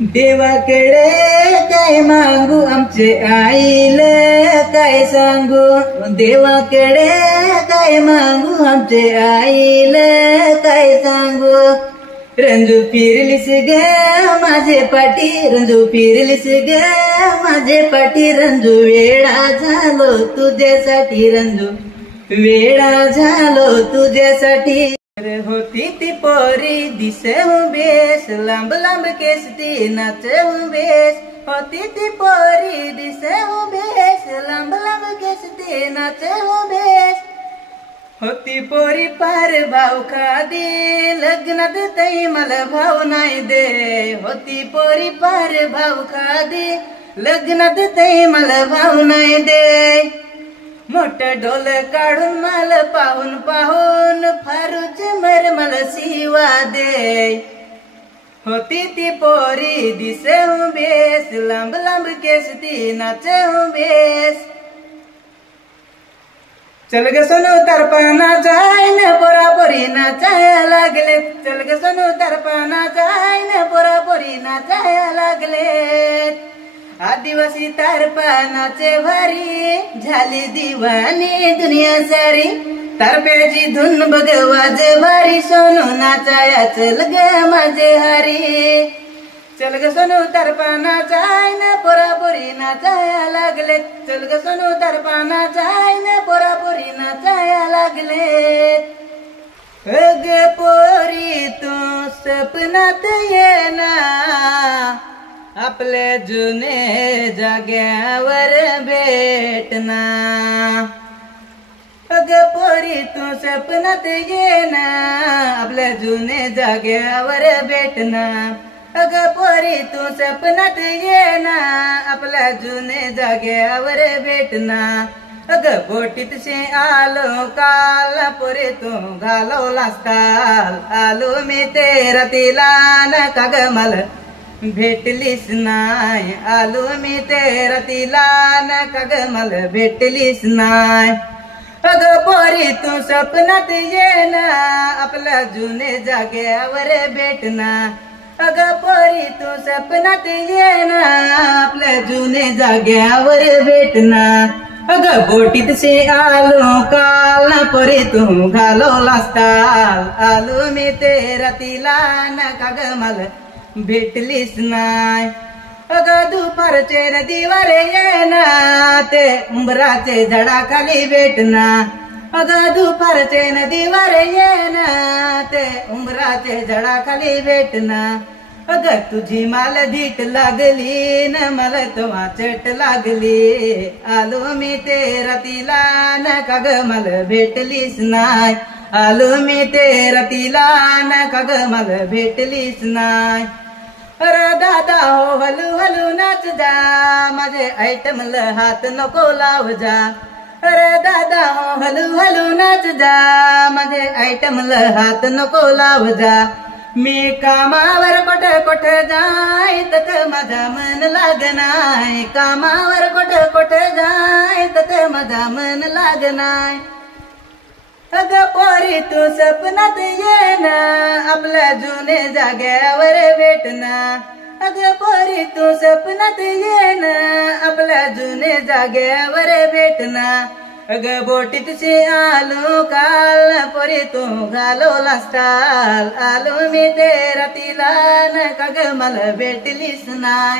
देवाकडे काय मागू आमचे आईले काय सांगू, देवाकडे काय मागू आमचे आईले काय सांगू। रंजू फिरलीस ग माझे पाठी, रंजू फिरलीस ग माझे पाठी, रंजू वेडा झालो तुझ्यासाठी, रंजू वेडा झालो तुझ्यासाठी। होती ती पोरी दिसू बेस, लांब लांब केस ती नाचू बेस, होती ती पोरी दिसू बेस, लांब लांब केस ती नाचू बेस। होती पोरी पार भाव खादी, लग्नात तई मला भाव नाही दे, होती पोरी पार भाव खादी, लग्नात तई मला भाव नाही दे। मोठा डोल काढून मला पाहून पाहून फारूच मर मला शिवा दे। होती ती पोरी दिसू बेस, लांब लांब केस ती नाचू बेस। चल ग सोनू तरपना जाईन पोरा पोरी नाचाया लागले, चल ग सोनू तरपना जाईन पोरा पोरी नाचाया लागले। आदिवासी तारपणाचे भारी झाली दिवाणी दुनिया सारी, तारप्याची धुन बघ वाज भारी, सोनू नाचाया चल ग माझे हरी। चल ग सोनू तारपणा जाईन पोरा पोरी नाचाया लागले, चल ग सोनू तारपणा जाईन पोरा पोरी नाचाया लागले। अग पोरी तू सपनात येना, आपल्या जुने जाग्यावर भेटना। अग पोरी तू सपनात येना, आपल्या जुने जाग्यावर भेटना। अग पोरी तू सपनात येना, आपल्या जुने जाग्यावर भेटना। अग बोटीत से आलो काल पोरे तू घालवलास ताल, आलो मी तेरा तिला न का ग मला भेटलीस नाय, आलो मी तेरा तिला न का ग मला भेटलीस नाय। अग पोरी तू सपनात येना, आपल्या जुने जाग्यावर भेटना। अग पोरी तू सपनात येना, आपल्या जुने जाग्यावर भेटना। अग बोटीत से आलो काल पोरी तू घालवलास ताल, आलो मी तेरा तिला न का ग मला भेटलीस नाय। अग दुपारचे नदीवर येना, ते उंबराचे झाडाखाली भेटना। अग दुपारचे नदीवर येना, ते उंबराचे झाडाखाली भेटना। अग तुझी माल धीट लागली न मला तेव्हा चट लागली, आलो मी तेरा तिला न का ग मला भेटलीस नाय, आलो मी तेरा तिला न का ग मला भेटलीस नाय। अरे दादा हो हलू हलू नाच जा, माझे आयटमला हात नको लाव जा। अरे दादा हो हलू हलू नाच जा, माझे आयटमला हात नको लाव जा। मी कामावर कुठे कुठे जाय तक माझा मन लागनाय, कामावर कुठे कुठे जाय तक माझा मन लागनाय। अग पोरी तू सपनात येना, आपल्या जुने जाग्यावर भेटना। अग पोरी तू सपनात येना, आपल्या जुने जाग्यावर भेटना। अग बोटीत से आलो काल पोरी तू घालवलास ताल, आलो मी तेरा तिला न का ग मला भेटलीस नाय।